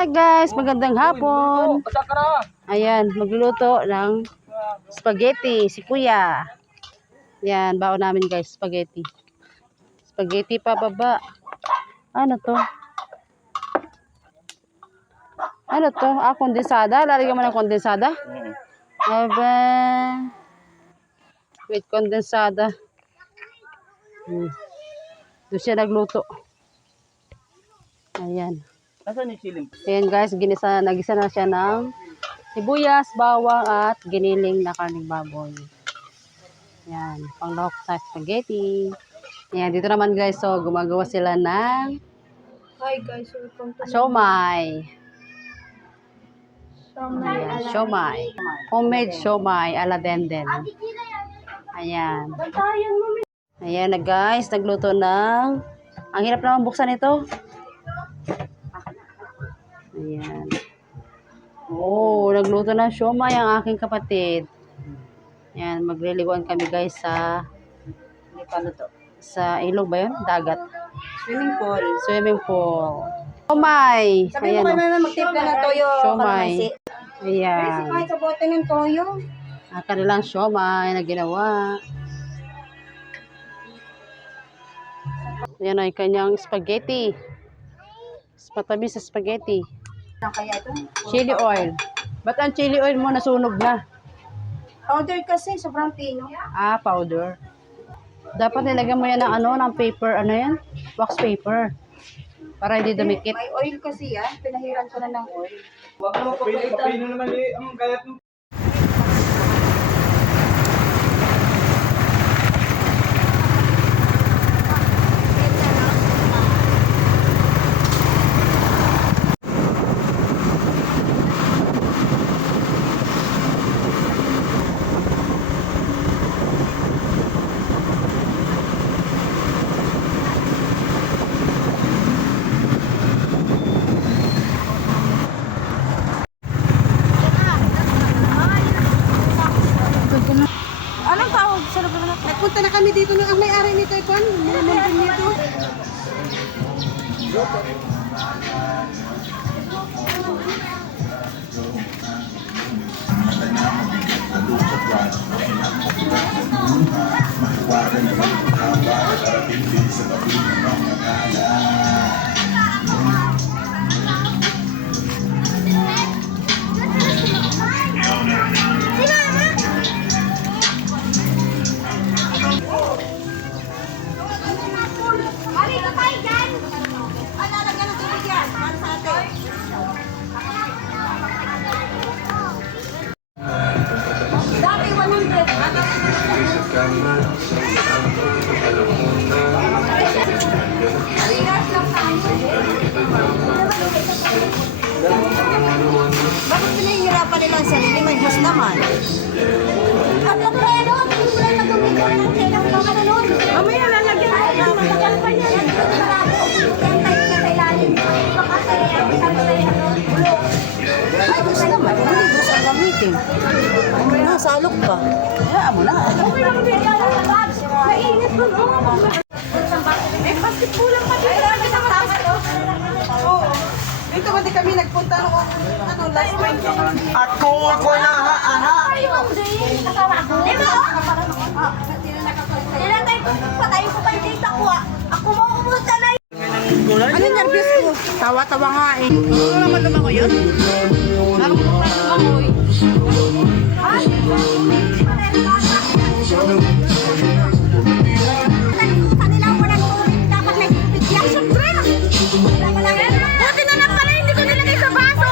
Hi guys, magandang hapon. Ayan, magluluto ng spaghetti si Kuya. Yan, baon namin guys, spaghetti. Spaghetti pa baba. Ano to? Ano to? Ah, kondensada. Lalagyan mo ng kondensada? Aba. Wait, kondensada. Hmm. Doon siya nagluto. Ayan. Nasaan yung siling? Ayan guys, ginisa, nagisa na siya ng sibuyas, bawang at giniling na karning baboy. Ayan, panglahok sa spaghetti. Ayan, dito naman guys, so gumagawa sila ng Hi guys, welcome to siomay. Samay Ayan, siomay. Homemade siomay ala denden. Ayan. Bantayan mo, mi. Ayan na guys, nagluto ng... Ang hirap naman buksan ito. Ayan. Oh, nagluto ng siomay ang aking kapatid. Ayan, magliliguan kami guys sa... Hindi pa na to. Sa ilog ba yun? Dagat. Swimming pool. Swimming pool. Siomay! Sabi Ayan mo oh. kaya na mag-tip ka ng toyo. Siomay. Ayan. Kahit sa bote ng toyo. Ang kanilang siomay na ginawa. Ayan ay kanyang spaghetti. Patabi sa spaghetti. Kaya ito? Chili oil. Ba't ang chili oil mo nasunog na? Powder kasi, sobrang pino. Ah, powder. Dapat nilagyan mo yan ng ano, ng paper, ano yan? Wax paper. Para hindi dumikit. May oil kasi yan. Pinahiran ko na ng oil. Huwag mo papalitan. Papino naman eh. Ang galat mo. Anong tawag sa lugar na? Nagpunta na kami dito ng ang may-ari nito, Ikon. Mga dito. Halika Bakit pinahihirapan nila ang sarili? May Diyos naman. Mamaya lalagyan Kaya matagal pa. Yan na. Ay, Diyos naman. Hindi Diyos ang gamitin. Nasalok pa. Hayaan mo na. Okay lang din yan ang labas. Mainit ko, no? Eh, basketball lang pati. Ay, lagi sa taas. Oo. Dito ba di kami nagpunta noong ano, last week? Ako, ako na ha, aha. Ayaw, Jay. Kasama ako. Di ba? Lang tayo. Patayo ko pa yung data ko, ah. Ako mo umunta na Ano nervous ko? Tawa-tawa nga eh. Ano naman naman ko yun? Parang parang mamoy. Buti na pala, hindi ko nilagay sa baso.